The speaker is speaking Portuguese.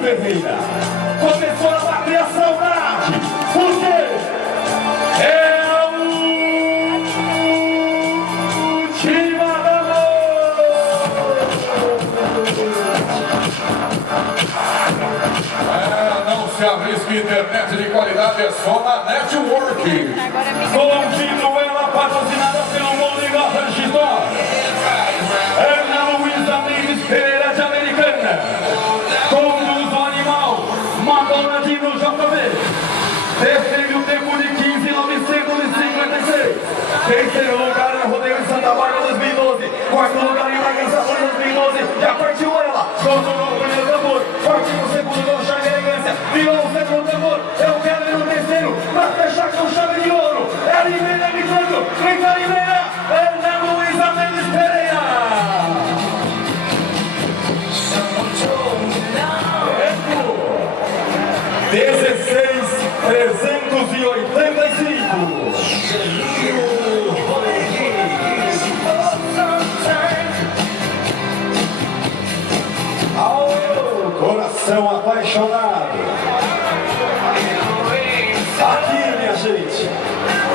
Ferreira. Começou a bater a saudade, porque é a última da noite. Não se arrisque, internet de qualidade é só na Network. Convido ela, patrocinada pelo Molinga Francisco. Ana Luísa Mendes Pereira de Americana. Conduz o animal, Madonna Dino JB. Defende o tempo de 15.956. Terceiro lugar em Rodeio em Santa Bárbara 2012. Quarto lugar em Bragança 2012. Já partiu ela. Doutorou o primeiro tambor. Partiu o segundo com chave de elegância. Virou o segundo tambor. Eu quero ir no terceiro pra fechar com chave de ouro. É a Limeira gritando. Grita a Limeira. Ana Luísa Mendes Pereira. 16.385. Coração apaixonado.